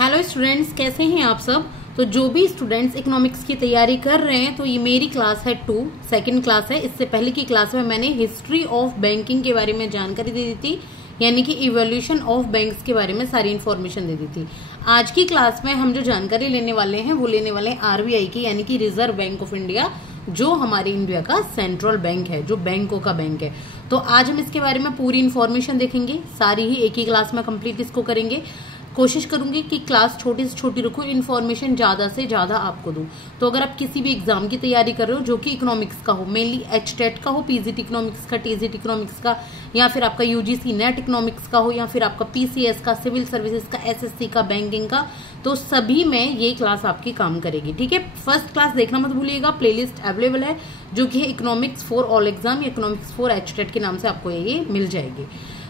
Hello students, कैसे हैं आप सब। तो जो भी स्टूडेंट्स इकोनॉमिक्स की तैयारी कर रहे हैं तो ये मेरी क्लास है 2 सेकंड क्लास है। इससे पहले की क्लास में मैंने हिस्ट्री ऑफ बैंकिंग के बारे में जानकारी दे दी थी, यानी कि इवोल्यूशन ऑफ बैंक्स के बारे में सारी इन्फॉर्मेशन दे दी थी। आज की क्लास में हम जो जानकारी लेने वाले हैं वो लेने वाले हैं आरबीआई की, यानी कि रिजर्व बैंक ऑफ इंडिया, जो हमारे इंडिया का सेंट्रल बैंक है, जो बैंकों का बैंक है। तो आज हम इसके बारे में पूरी इन्फॉर्मेशन देखेंगे, सारी ही एक ही क्लास में कंप्लीट इसको करेंगे। कोशिश करूंगी कि क्लास छोटी से छोटी रखूं, इन्फॉर्मेशन ज्यादा से ज्यादा आपको दूं। तो अगर आप किसी भी एग्जाम की तैयारी कर रहे हो जो कि इकोनॉमिक्स का हो, मेनली एचटेट का हो, पीजीटी इकोनॉमिक्स का, टीजीटी इकोनॉमिक्स का, या फिर आपका यूजीसी नेट इकोनॉमिक्स का हो, या फिर आपका पीसीएस का, सिविल सर्विसेज का, एसएससी का, बैंकिंग का, तो सभी में ये क्लास आपकी काम करेगी। ठीक है, फर्स्ट क्लास देखना मत भूलिएगा, प्लेलिस्ट अवेलेबल है जो कि इकोनॉमिक्स फॉर ऑल एग्जाम या इकोनॉमिक्स फॉर एचटेट के नाम से आपको ये मिल जाएगी।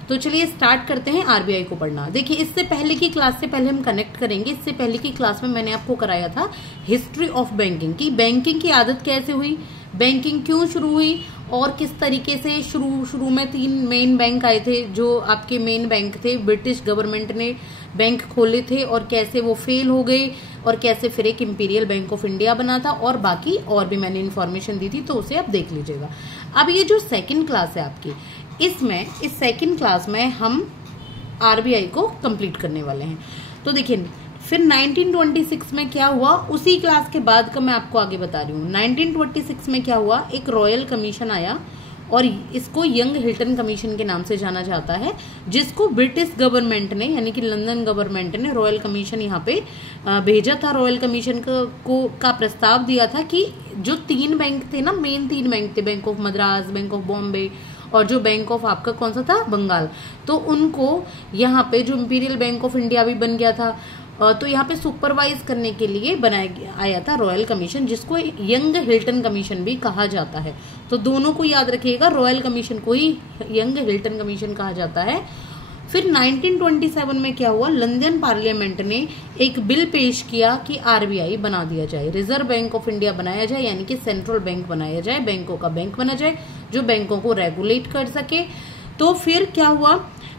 तो चलिए स्टार्ट करते हैं आरबीआई को पढ़ना। देखिए, इससे पहले की क्लास से पहले हम कनेक्ट करेंगे। इससे पहले की क्लास में मैंने आपको कराया था हिस्ट्री ऑफ बैंकिंग की, बैंकिंग की आदत कैसे हुई, बैंकिंग क्यों शुरू हुई, और किस तरीके से शुरू में 3 मेन बैंक आए थे जो आपके मेन बैंक थे। ब्रिटिश गवर्नमेंट ने बैंक खोले थे और कैसे वो फेल हो गए, और कैसे फिर एक इंपीरियल बैंक ऑफ इंडिया बना था, और बाकी और भी मैंने इन्फॉर्मेशन दी थी, तो उसे आप देख लीजिएगा। अब ये जो सेकेंड क्लास है आपकी, इस सेकंड क्लास में हम आरबीआई को कंप्लीट करने वाले हैं। तो देखिए, फिर 1926 में क्या हुआ, उसी क्लास के बाद का मैं आपको आगे बता रही हूँ। 1926 में क्या हुआ, एक रॉयल कमीशन आया, और इसको यंग हिल्टन कमीशन के नाम से जाना जाता है, जिसको ब्रिटिश गवर्नमेंट ने, यानी कि लंदन गवर्नमेंट ने रॉयल कमीशन यहाँ पे भेजा था। रॉयल कमीशन का प्रस्ताव दिया था कि जो 3 बैंक थे ना, मेन 3 बैंक थे, bank of Madras, bank of Bombay, और जो बैंक ऑफ आपका कौन सा था, बंगाल, तो उनको यहाँ पे जो इंपीरियल बैंक ऑफ इंडिया भी बन गया था, तो यहाँ पे सुपरवाइज करने के लिए आया था रॉयल कमीशन, जिसको यंग हिल्टन कमीशन भी कहा जाता है। तो दोनों को याद रखिएगा, रॉयल कमीशन को ही यंग हिल्टन कमीशन कहा जाता है। फिर 1927 में क्या हुआ, लंदन पार्लियामेंट ने एक बिल पेश किया कि आरबीआई बना दिया जाए, रिजर्व बैंक ऑफ इंडिया बनाया जाए, यानी कि सेंट्रल बैंक बनाया जाए, बैंकों का बैंक बना जाए जो बैंकों को रेगुलेट कर सके। तो फिर क्या हुआ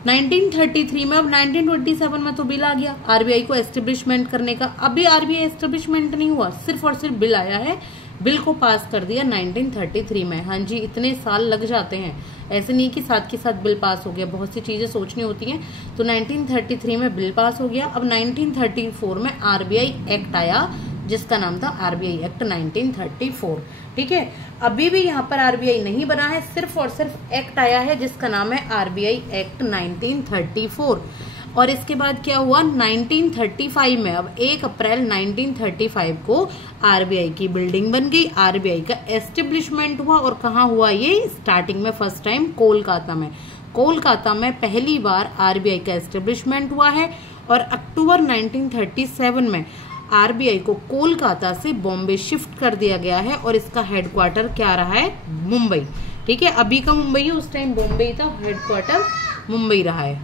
1933 में, अब 1927 में तो बिल आ गया आरबीआई को एस्टेब्लिशमेंट करने का। अभी आरबीआई एस्टेब्लिशमेंट नहीं हुआ, सिर्फ और सिर्फ बिल आया है, बिल को पास कर दिया 1933 में। हाँ जी, इतने साल लग जाते हैं, ऐसे नहीं कि साथ के साथ बिल पास हो गया, बहुत सी चीजें सोचनी होती हैं। तो 1933 में बिल पास हो गया। अब 1934 में आरबीआई एक्ट आया, जिसका नाम था आरबीआई एक्ट 1934। ठीक है, अभी भी यहाँ पर आरबीआई नहीं बना है, सिर्फ और सिर्फ एक्ट आया है जिसका नाम है आरबीआई एक्ट 1934। और इसके बाद क्या हुआ 1935 में, अब 1 अप्रैल 1935 को आरबीआई की बिल्डिंग बन गई, आरबीआई का एस्टेब्लिशमेंट हुआ। और कहाँ हुआ ये, स्टार्टिंग में फर्स्ट टाइम कोलकाता में पहली बार आरबीआई का एस्टेब्लिशमेंट हुआ है। और अक्टूबर 1937 में आरबीआई को कोलकाता से बॉम्बे शिफ्ट कर दिया गया है, और इसका हेडक्वार्टर क्या रहा है, मुंबई। ठीक है, अभी का मुंबई है, उस टाइम बॉम्बे था, हेडक्वार्टर मुंबई रहा है।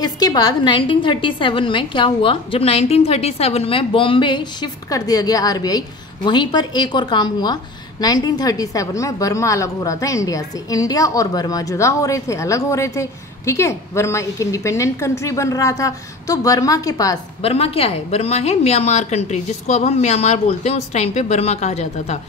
इसके बाद 1937 में क्या हुआ, जब 1937 में बॉम्बे शिफ्ट कर दिया गया आरबीआई, वहीं पर एक और काम हुआ। 1937 में बर्मा अलग हो रहा था इंडिया से, इंडिया और बर्मा जुदा हो रहे थे, अलग हो रहे थे। ठीक है, बर्मा एक इंडिपेंडेंट कंट्री बन रहा था। तो बर्मा के पास, बर्मा क्या है, बर्मा है म्यांमार कंट्री, जिसको अब हम म्यांमार बोलते हैं, उस टाइम पे बर्मा कहा जाता था।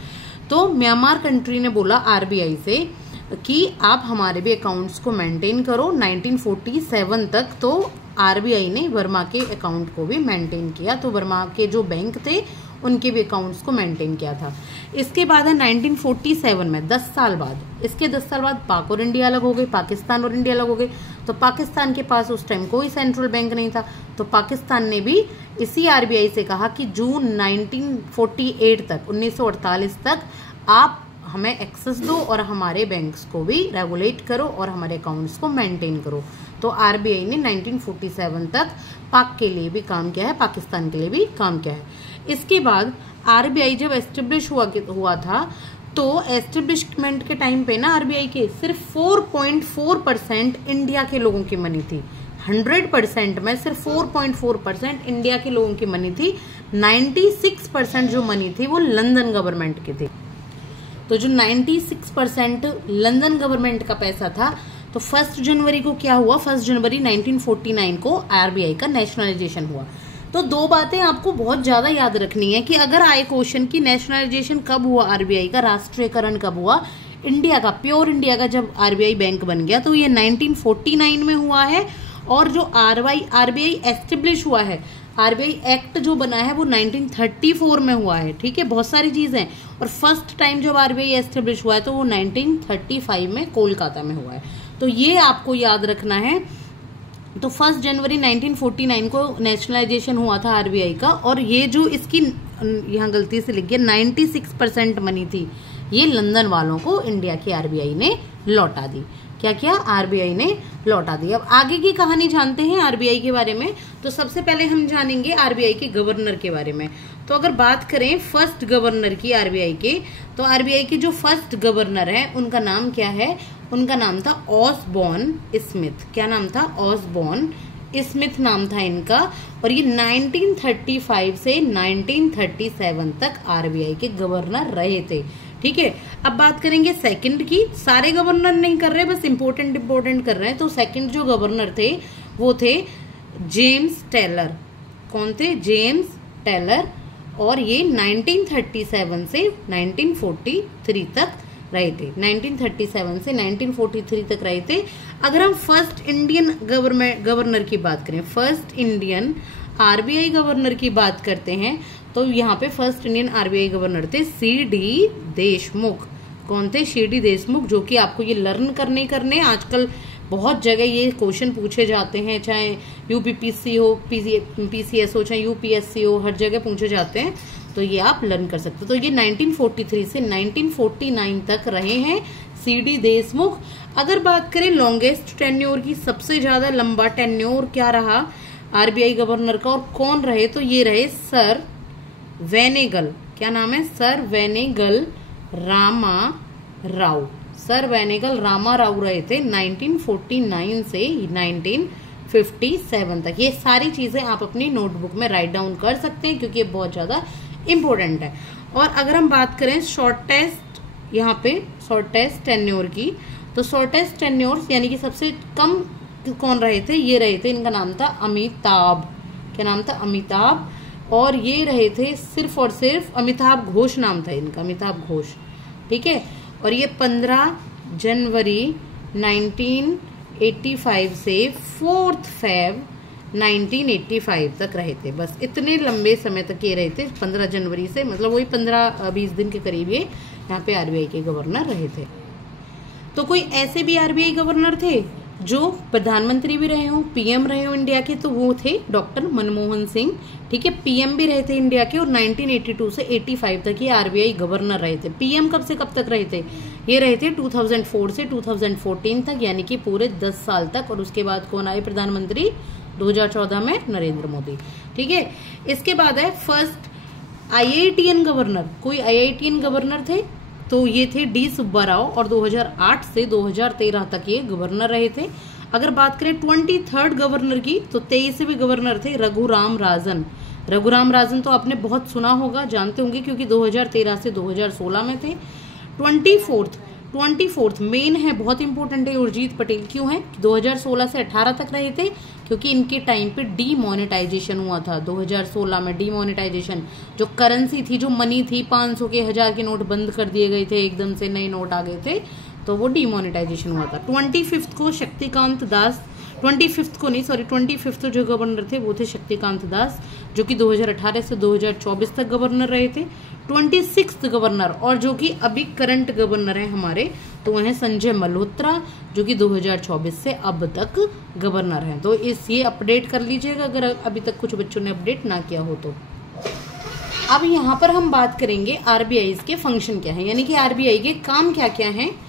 तो म्यांमार कंट्री ने बोला आरबीआई से कि आप हमारे भी अकाउंट्स को मेंटेन करो। 1947 तक तो आरबीआई ने बर्मा के अकाउंट को भी मेंटेन किया, तो बर्मा के जो बैंक थे उनके भी अकाउंट्स को मेंटेन किया था। इसके बाद है 1947 में, 10 साल बाद, इसके 10 साल बाद पाक और इंडिया अलग हो गए, पाकिस्तान और इंडिया अलग हो गए। तो पाकिस्तान के पास उस टाइम कोई सेंट्रल बैंक नहीं था, तो पाकिस्तान ने भी इसी आरबीआई से कहा कि जून 1948 तक, 1948 तक आप हमें एक्सेस दो और हमारे बैंक्स को भी रेगुलेट करो और हमारे अकाउंट्स को मेंटेन करो। तो आरबीआई ने 1947 तक पाक के लिए भी काम किया है, पाकिस्तान के लिए भी काम किया है। इसके बाद आरबीआई जब एस्टेब्लिश हुआ था, तो एस्टेब्लिशमेंट के टाइम पे ना आरबीआई के सिर्फ 4.4% इंडिया के लोगों की मनी थी। 100% में सिर्फ 4.4% इंडिया के लोगों की मनी थी। 96% जो मनी थी वो लंदन गवर्नमेंट की थी। तो जो 96% लंदन गवर्नमेंट का पैसा था, तो 1 जनवरी को क्या हुआ, 1 जनवरी 1949 को आरबीआई का नेशनलाइजेशन हुआ। तो दो बातें आपको बहुत ज्यादा याद रखनी है कि अगर आए क्वेश्चन की नेशनलाइजेशन कब हुआ आरबीआई का, राष्ट्रीयकरण कब हुआ इंडिया का, प्योर इंडिया का जब आरबीआई बैंक बन गया, तो ये 1949 में हुआ है। और जो आरबीआई एस्टेब्लिश हुआ है, आरबीआई एक्ट जो बना है वो 1934 में हुआ है। ठीक है, बहुत सारी चीजें। और फर्स्ट टाइम जब आरबीआई एस्टेब्लिश हुआ है तो वो 1935 में कोलकाता में हुआ है। तो ये आपको याद रखना है। तो 1 जनवरी 1949 को नेशनलाइजेशन हुआ था आरबीआई का। और ये जो इसकी यहाँ गलती से लिख गया 96% मनी थी, ये लंदन वालों को इंडिया की आरबीआई ने लौटा दी। क्या किया? आरबीआई ने लौटा दी। अब आगे की कहानी जानते हैं आरबीआई के बारे में। तो सबसे पहले हम जानेंगे आरबीआई के गवर्नर के बारे में। तो अगर बात करें फर्स्ट गवर्नर की आरबीआई के, तो आरबीआई के जो फर्स्ट गवर्नर है उनका नाम क्या है? उनका नाम था ऑसबॉर्न स्मिथ। क्या नाम था? ऑसबॉर्न स्मिथ नाम था इनका। और ये 1935 से 1937 तक आरबीआई के गवर्नर रहे थे। ठीक है, अब बात करेंगे सेकंड की। सारे गवर्नर नहीं कर रहे, बस इंपॉर्टेंट कर रहे हैं। तो सेकंड जो गवर्नर थे वो थे जेम्स टेलर। कौन थे? James Taylor. और ये 1937 से 1943 तक रहे थे। 1937 से 1943 तक रहे थे। अगर हम फर्स्ट इंडियन गवर्नर की बात करें, फर्स्ट इंडियन आरबीआई गवर्नर की बात करते हैं, तो यहाँ पे फर्स्ट इंडियन आरबीआई गवर्नर थे सीडी देशमुख। कौन थे? सीडी देशमुख, जो कि आपको ये लर्न करने आजकल बहुत जगह ये क्वेश्चन पूछे जाते हैं, चाहे यूपीपीसी हो, पीसीएस हो, चाहे यूपीएससी हो, हर जगह पूछे जाते हैं। तो ये आप लर्न कर सकते हो। तो ये 1943 से 1949 तक रहे हैं सीडी देशमुख। अगर बात करें लॉन्गेस्ट टेन्योर की, सबसे ज्यादा लंबा टेन्योर क्या रहा आरबीआई गवर्नर का और कौन रहे? तो ये रहे सर वेनेगल। क्या नाम है? सर वेनेगल रामा राव। सर वेनेगल रामा राव रहे थे 1949 से 1957 तक। ये सारी चीजें आप अपनी नोटबुक में राइट डाउन कर सकते हैं क्योंकि ये बहुत ज्यादा इंपॉर्टेंट है। और अगर हम बात करें शॉर्टेस्ट, यहाँ पे शॉर्टेस्ट टेन्योर की, तो शॉर्टेस्ट टेन्योर यानी कि सबसे कम कौन रहे थे? ये रहे थे, इनका नाम था अमिताभ। क्या नाम था? अमिताभ। और ये रहे थे सिर्फ और सिर्फ अमिताभ घोष नाम था इनका, अमिताभ घोष। ठीक है, और ये 15 जनवरी 1985 से 4 फेब 1985 तक रहे थे। बस इतने लंबे समय तक ये रहे थे, 15 जनवरी से, मतलब वही 15-20 दिन के करीब ये यहाँ पे आरबीआई के गवर्नर रहे थे। तो कोई ऐसे भी आरबीआई गवर्नर थे जो प्रधानमंत्री भी रहे हो, पीएम रहे हो इंडिया के, तो वो थे डॉक्टर मनमोहन सिंह। ठीक है, पीएम भी रहे थे इंडिया के और 1982 से 85 तक ये आरबीआई गवर्नर रहे थे। पीएम कब से कब तक रहे थे? ये रहे थे 2004 से 2014 तक, यानी कि पूरे 10 साल तक। और उसके बाद कौन आए प्रधानमंत्री? 2014 में नरेंद्र मोदी। ठीक है, इसके बाद है फर्स्ट आईआईटीएन गवर्नर। कोई आईआईटीएन गवर्नर थे? तो ये थे डी सुब्बा राव और 2008 से 2013 तक ये गवर्नर रहे थे। अगर बात करें 23rd गवर्नर की, तो 23वें गवर्नर थे रघुराम राजन। रघुराम राजन तो आपने बहुत सुना होगा, जानते होंगे, क्योंकि 2013 से 2016 में थे। 24th मेन है, बहुत इंपॉर्टेंट है, उर्जित पटेल। क्यों है? 2016 से 18 तक रहे थे क्योंकि इनके टाइम पे डीमोनेटाइजेशन हुआ था। 2016 में डीमोनेटाइजेशन, जो करेंसी थी, जो मनी थी, 500 के 1000 के नोट बंद कर दिए गए थे, एकदम से नए नोट आ गए थे, तो वो डीमोनेटाइजेशन हुआ था। 25th को शक्तिकांत दास, 25th जो गवर्नर थे वो थे शक्तिकांत दास, जो कि 2018 से 2024 तक गवर्नर रहे थे। 26th गवर्नर, और जो कि अभी करंट गवर्नर है हमारे, तो वह है संजय मल्होत्रा, जो कि 2024 से अब तक गवर्नर हैं। तो ये अपडेट कर लीजिएगा अगर अभी तक कुछ बच्चों ने अपडेट ना किया हो तो। अब यहाँ पर हम बात करेंगे आरबीआई के फंक्शन क्या है, यानी कि आरबीआई के काम क्या क्या हैं।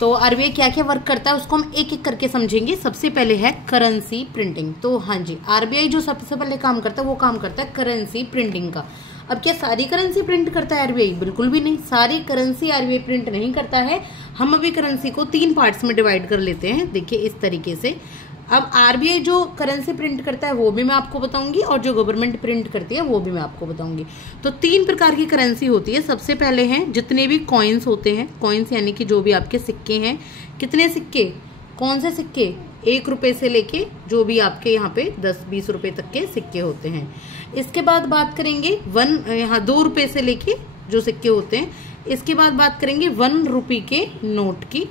तो आरबीआई क्या क्या वर्क करता है उसको हम एक एक करके समझेंगे। सबसे पहले है करेंसी प्रिंटिंग। तो हाँ जी, आरबीआई जो सबसे पहले काम करता है वो काम करता है करेंसी प्रिंटिंग का। अब क्या सारी करेंसी प्रिंट करता है आरबीआई? बिल्कुल भी नहीं, सारी करेंसी आरबीआई प्रिंट नहीं करता है। हम अभी करेंसी को 3 पार्ट्स में डिवाइड कर लेते हैं, देखिए इस तरीके से। अब आरबीआई जो करेंसी प्रिंट करता है वो भी मैं आपको बताऊंगी, और जो गवर्नमेंट प्रिंट करती है वो भी मैं आपको बताऊंगी। तो 3 प्रकार की करेंसी होती है। सबसे पहले हैं जितने भी कॉइन्स होते हैं, कॉइन्स यानी कि जो भी आपके सिक्के हैं। कितने सिक्के? कौन से सिक्के? ₹1 से लेके जो भी आपके यहाँ पे 10-20 रुपए तक के सिक्के होते हैं। इसके बाद बात करेंगे यहाँ ₹2 से लेके जो सिक्के होते हैं। इसके बाद बात करेंगे ₹1 के नोट की,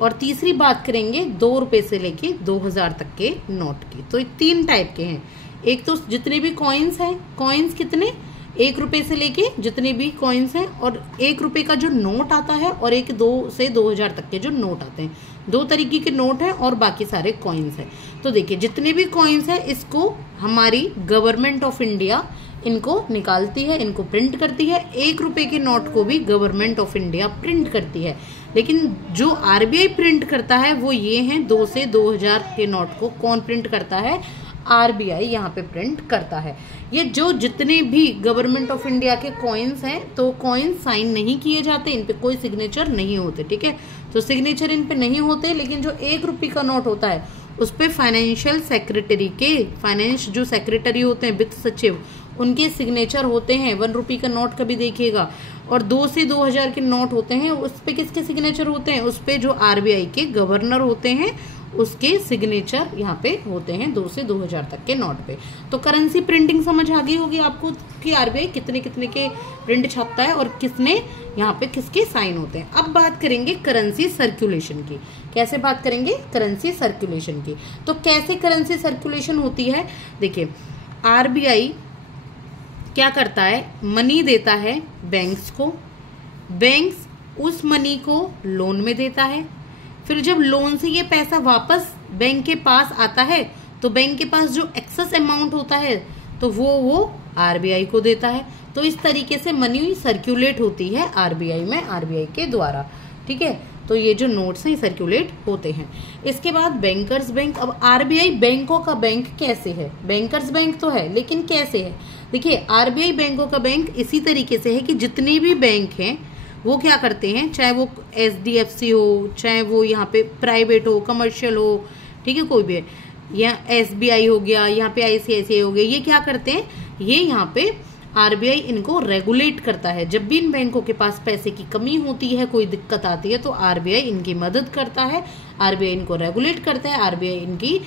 और तीसरी बात करेंगे ₹2 से लेके 2000 तक के नोट की। तो ये 3 टाइप के हैं। एक तो जितने भी कॉइन्स हैं, कॉइन्स कितने, ₹1 से लेके जितने भी कॉइन्स हैं, और ₹1 का जो नोट आता है, और एक 2 से 2000 तक के जो नोट आते हैं। 2 तरीके के नोट हैं और बाकी सारे कॉइन्स हैं। तो देखिए जितने भी कॉइन्स हैं इसको हमारी गवर्नमेंट ऑफ इंडिया इनको निकालती है, इनको प्रिंट करती है। ₹1 के नोट को भी गवर्नमेंट ऑफ इंडिया प्रिंट करती है, लेकिन जो आरबीआई प्रिंट करता है वो ये हैं 2 से 2000 के नोट को कौन प्रिंट करता है, आरबीआई यहाँ पे प्रिंट करता है। ये जो जितने भी गवर्नमेंट ऑफ इंडिया के कॉइन्स हैं, तो कॉइन्स साइन नहीं किए जाते, इन पे कोई सिग्नेचर नहीं होते, ठीक है। तो सिग्नेचर इन पे नहीं होते, लेकिन जो ₹1 का नोट होता है उस पे फाइनेंशियल सेक्रेटरी के, फाइनेंस जो सेक्रेटरी होते हैं, वित्त सचिव, उनके सिग्नेचर होते हैं। ₹1 का नोट कभी देखिएगा, और 2 से 2000 के नोट होते हैं, उस पे किसके सिग्नेचर होते हैं, उस पे जो आरबीआई के गवर्नर होते हैं उसके सिग्नेचर यहाँ पे होते हैं 2 से 2000 तक के नोट पे। तो करेंसी प्रिंटिंग समझ आ गई होगी आपको कि आरबीआई कितने कितने के प्रिंट छापता है और किसने यहाँ पे किसके साइन होते हैं। अब बात करेंगे करेंसी सर्कुलेशन की। कैसे बात करेंगे, करेंसी सर्कुलेशन की। तो कैसे करेंसी सर्कुलेशन होती है, देखिए आरबीआई क्या करता है, मनी देता है बैंक्स को, बैंक्स उस मनी को लोन में देता है। फिर जब लोन से ये पैसा वापस बैंक के पास आता है, तो बैंक के पास जो एक्सेस अमाउंट होता है तो वो आरबीआई को देता है। तो इस तरीके से मनी सर्कुलेट होती है आरबीआई में, आरबीआई के द्वारा, ठीक है। तो ये जो नोट्स हैं सर्कुलेट होते हैं। इसके बाद बैंकर्स बैंक। अब आरबीआई बैंकों का बैंक कैसे है, बैंकर्स बैंक तो है लेकिन कैसे है, देखिए आरबीआई बैंकों का बैंक इसी तरीके से है कि जितने भी बैंक हैं वो क्या करते हैं, चाहे वो एचडीएफसी हो, चाहे वो यहाँ पे प्राइवेट हो, कमर्शियल हो, ठीक है, कोई भी है, या एसबीआई हो गया, यहाँ पे आईसीआईसीआई हो गया, ये क्या करते हैं, ये यहाँ पे आरबीआई इनको रेगुलेट करता है। जब भी इन बैंकों के पास पैसे की कमी होती है, कोई दिक्कत आती है, तो आरबीआई इनकी मदद करता है, आरबीआई इनको रेगुलेट करता है, आरबीआई इनकी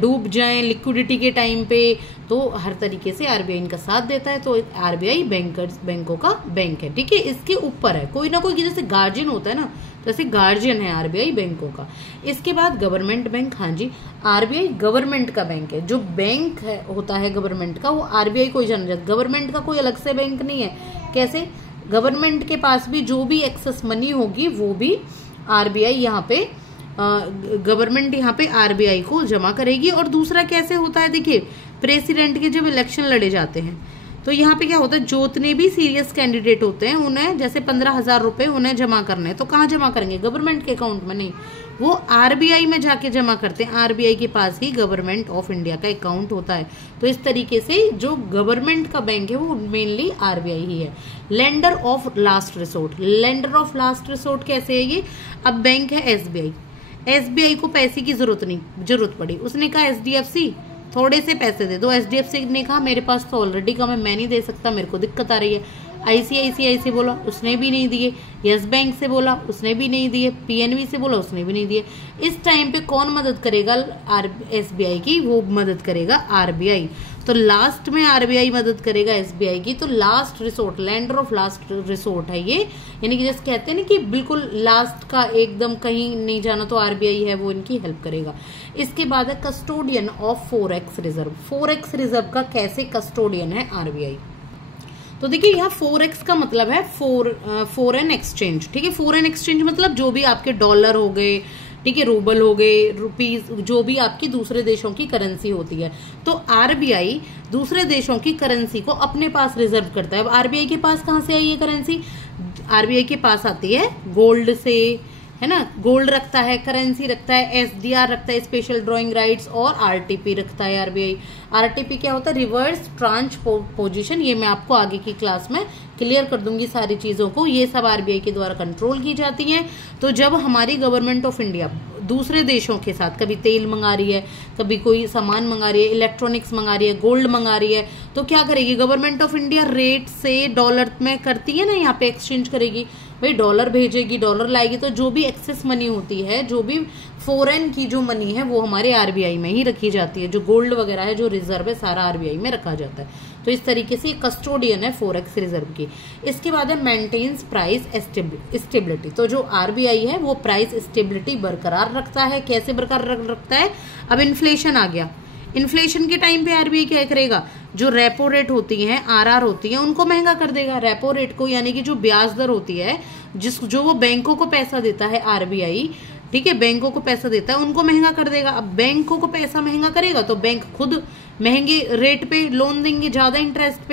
डूब जाए लिक्विडिटी के टाइम पे, तो हर तरीके से आरबीआई इनका साथ देता है। तो आरबीआई बैंकों का बैंक है, ठीक है, इसके ऊपर है, कोई ना कोई जैसे गार्जियन होता है ना, जैसे गार्जियन है आरबीआई बैंकों का। इसके बाद गवर्नमेंट बैंक। हाँ जी, आरबीआई गवर्नमेंट का बैंक है। जो बैंक है होता है गवर्नमेंट का, वो आरबीआई को ही जाना जाता है, गवर्नमेंट का कोई अलग से बैंक नहीं है। कैसे, गवर्नमेंट के पास भी जो भी एक्सेस मनी होगी वो भी आरबीआई यहाँ पे गवर्नमेंट यहाँ पे आरबीआई को जमा करेगी। और दूसरा कैसे होता है, देखिए प्रेसिडेंट के जब इलेक्शन लड़े जाते हैं तो यहाँ पे क्या होता है, जितने भी सीरियस कैंडिडेट होते हैं उन्हें जैसे 15,000 रुपए उन्हें जमा करने हैं, तो कहाँ जमा करेंगे, गवर्नमेंट के अकाउंट में नहीं, वो आरबीआई में जाके जमा करते हैं। आरबीआई के पास ही गवर्नमेंट ऑफ इंडिया का अकाउंट होता है। तो इस तरीके से जो गवर्नमेंट का बैंक है वो मेनली आरबीआई ही है। Lender of last resort. Lender of last resort कैसे है ये, अब बैंक है एसबीआई, एसबीआई को पैसे की जरूरत पड़ी, उसने कहा एचडीएफसी थोड़े से पैसे दे दो, एचडीएफसी ने कहा मेरे पास तो ऑलरेडी कम है, मैं नहीं दे सकता, मेरे को दिक्कत आ रही है। आईसीआईसीआई से बोला, उसने भी नहीं दिए। यस बैंक से बोला, उसने भी नहीं दिए। पीएनबी से बोला, उसने भी नहीं दिए। इस टाइम पे कौन मदद करेगा एसबीआई की, वो मदद करेगा आरबीआई। तो लास्ट में आरबीआई मदद करेगा एसबीआई की। तो last resort, lender of last resort है ये, यानी कि जैसे कहते हैं ना कि बिल्कुल लास्ट का एकदम कहीं नहीं जाना तो आरबीआई है वो इनकी हेल्प करेगा। इसके बाद है custodian of forex reserve. Forex reserve का कैसे कस्टोडियन है आरबीआई। तो देखिए यहाँ फॉरेक्स का मतलब है फॉरेन एक्सचेंज, ठीक है। फॉरेन एक्सचेंज मतलब जो भी आपके डॉलर हो गए, ठीक है, रूबल हो गए, रुपीज, जो भी आपकी दूसरे देशों की करेंसी होती है। तो आरबीआई दूसरे देशों की करेंसी को अपने पास रिजर्व करता है। अब आरबीआई के पास कहाँ से आई ये करेंसी, आरबीआई के पास आती है गोल्ड से, है ना, गोल्ड रखता है, करेंसी रखता है, एसडीआर रखता है, स्पेशल ड्राइंग राइट्स, और आरटीपी रखता है आरबीआई। आरटीपी क्या होता है, रिवर्स ट्रांसपोजिशन। ये मैं आपको आगे की क्लास में क्लियर कर दूंगी सारी चीजों को। ये सब आरबीआई के द्वारा कंट्रोल की जाती हैं। तो जब हमारी गवर्नमेंट ऑफ इंडिया दूसरे देशों के साथ कभी तेल मंगा रही है, कभी कोई सामान मंगा रही है, इलेक्ट्रॉनिक्स मंगा रही है, गोल्ड मंगा रही है, तो क्या करेगी गवर्नमेंट ऑफ इंडिया, रेट से डॉलर में करती है ना, यहाँ पे एक्सचेंज करेगी। भाई डॉलर भेजेगी, डॉलर लाएगी, तो जो भी एक्सेस मनी होती है, जो भी फॉरेन की जो मनी है वो हमारे आरबीआई में ही रखी जाती है। जो गोल्ड वगैरह है, जो रिजर्व है, सारा आरबीआई में रखा जाता है। तो इस तरीके से कस्टोडियन है फॉरेक्स रिजर्व की। इसके बाद है मेंटेन्स प्राइस स्टेबिलिटी। तो जो आरबीआई है वो प्राइस स्टेबिलिटी बरकरार रखता है। कैसे बरकरार रखता है? अब इन्फ्लेशन आ गया, इन्फ्लेशन के टाइम पे आरबीआई क्या करेगा? जो रेपो रेट होती है, आरआर होती है, उनको महंगा कर देगा। रेपो रेट को यानी कि जो ब्याज दर होती है, जो वो बैंकों को पैसा देता है आरबीआई, ठीक है, बैंकों को पैसा देता है, उनको महंगा कर देगा। अब बैंकों को पैसा महंगा करेगा तो बैंक खुद महंगे रेट पे लोन देंगे, ज्यादा इंटरेस्ट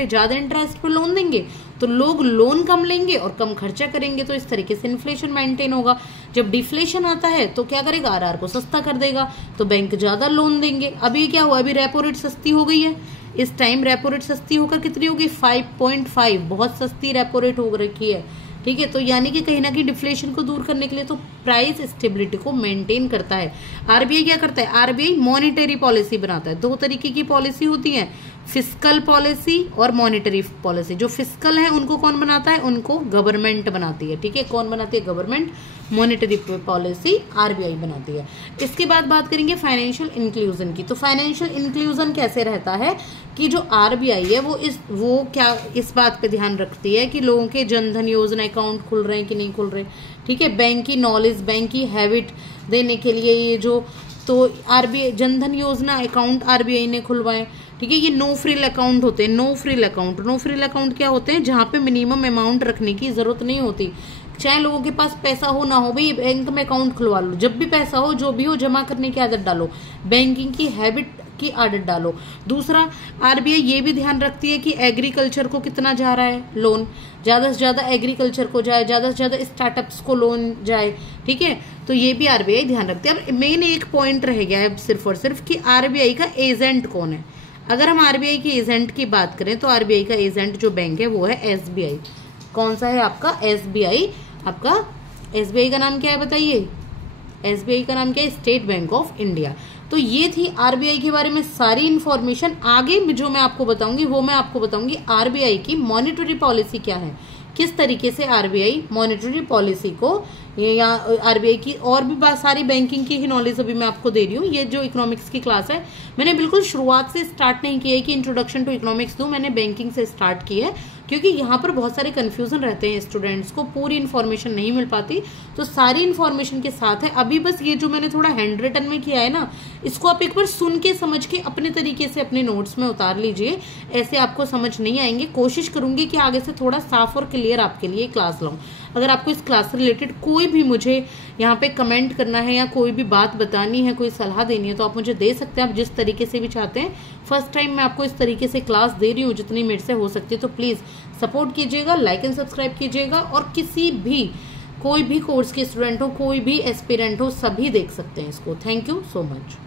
पे लोन देंगे, तो लोग लोन कम लेंगे और कम खर्चा करेंगे। तो इस तरीके से इन्फ्लेशन मेंटेन होगा। जब डिफ्लेशन आता है तो क्या करेगा? आरआर को सस्ता कर देगा, तो बैंक ज्यादा लोन देंगे। अभी क्या हुआ? अभी रेपो रेट सस्ती हो गई है। इस टाइम रेपो रेट सस्ती होकर कितनी होगी? 5.5, बहुत सस्ती रेपो रेट हो रखी है, ठीक है। तो यानी कि कहीं ना कहीं डिफ्लेशन को दूर करने के लिए तो प्राइस स्टेबिलिटी को मेंटेन करता है। आरबीआई क्या करता है? आरबीआई मॉनेटरी पॉलिसी बनाता है। दो तरीके की पॉलिसी होती है, फिस्कल पॉलिसी और मॉनेटरी पॉलिसी। जो फिस्कल है उनको कौन बनाता है? उनको गवर्नमेंट बनाती है, ठीक है। कौन बनाती है? गवर्नमेंट। मॉनेटरी पॉलिसी आरबीआई बनाती है। इसके बाद बात करेंगे फाइनेंशियल इंक्लूजन की। तो फाइनेंशियल इंक्लूजन कैसे रहता है कि जो आरबीआई है वो क्या इस बात पे ध्यान रखती है कि लोगों के जनधन योजना अकाउंट खुल रहे हैं कि नहीं खुल रहे, ठीक है। बैंक की नॉलेज, बैंक की हैबिट देने के लिए ये जो तो आरबीआई जनधन योजना अकाउंट आरबीआई ने खुलवाए, ठीक है। ये नो फ्रिल अकाउंट होते हैं। नो फ्रिल अकाउंट क्या होते हैं? जहां पे मिनिमम अमाउंट रखने की जरूरत नहीं होती, चाहे लोगों के पास पैसा हो ना हो, भाई बैंक में अकाउंट खुलवा लो। जब भी पैसा हो, जो भी हो, जमा करने की आदत डालो, बैंकिंग की हैबिट की आदत डालो। दूसरा, आरबीआई ये भी ध्यान रखती है कि एग्रीकल्चर को कितना जा रहा है लोन, ज्यादा से ज्यादा एग्रीकल्चर को जाए, ज्यादा से ज्यादा स्टार्टअप्स को लोन जाए, ठीक है। तो ये भी आरबीआई ध्यान रखती है। अब मेन एक पॉइंट रह गया है सिर्फ और सिर्फ कि आरबीआई का एजेंट कौन है। अगर हम आरबीआई के एजेंट की बात करें तो आरबीआई का एजेंट जो बैंक है वो है एसबीआई। कौन सा है आपका? एसबीआई। आपका एसबीआई का नाम क्या है बताइए? एसबीआई का नाम क्या है? State bank of India. तो ये थी आरबीआई के बारे में सारी इंफॉर्मेशन। आगे जो मैं आपको बताऊंगी वो मैं आपको बताऊंगी आरबीआई की मॉनेटरी पॉलिसी क्या है, किस तरीके से आरबीआई मॉनेटरी पॉलिसी को, या आरबीआई की और भी सारी बैंकिंग की ही नॉलेज अभी मैं आपको दे रही हूँ। ये जो इकोनॉमिक्स की क्लास है मैंने बिल्कुल शुरुआत से स्टार्ट नहीं किया है कि इंट्रोडक्शन टू इकोनॉमिक्स दूं, मैंने बैंकिंग से स्टार्ट की है, क्योंकि यहाँ पर बहुत सारे कंफ्यूजन रहते हैं, स्टूडेंट्स को पूरी इन्फॉर्मेशन नहीं मिल पाती। तो सारी इन्फॉर्मेशन के साथ है। अभी बस ये जो मैंने थोड़ा हैंड रिटन में किया है ना, इसको आप एक बार सुन के समझ के अपने तरीके से अपने नोट्स में उतार लीजिए, ऐसे आपको समझ नहीं आएंगे। कोशिश करूंगी कि आगे से थोड़ा साफ और क्लियर आपके लिए क्लास लाऊं। अगर आपको इस क्लास से रिलेटेड कोई भी मुझे यहाँ पे कमेंट करना है या कोई भी बात बतानी है, कोई सलाह देनी है, तो आप मुझे दे सकते हैं, आप जिस तरीके से भी चाहते हैं। फर्स्ट टाइम मैं आपको इस तरीके से क्लास दे रही हूँ, जितनी मेरे से हो सकती है। तो प्लीज सपोर्ट कीजिएगा, लाइक एंड सब्सक्राइब कीजिएगा, और किसी भी कोई भी कोर्स के स्टूडेंट हो, कोई भी एस्पिरेंट हो, सभी देख सकते हैं इसको। Thank you so much.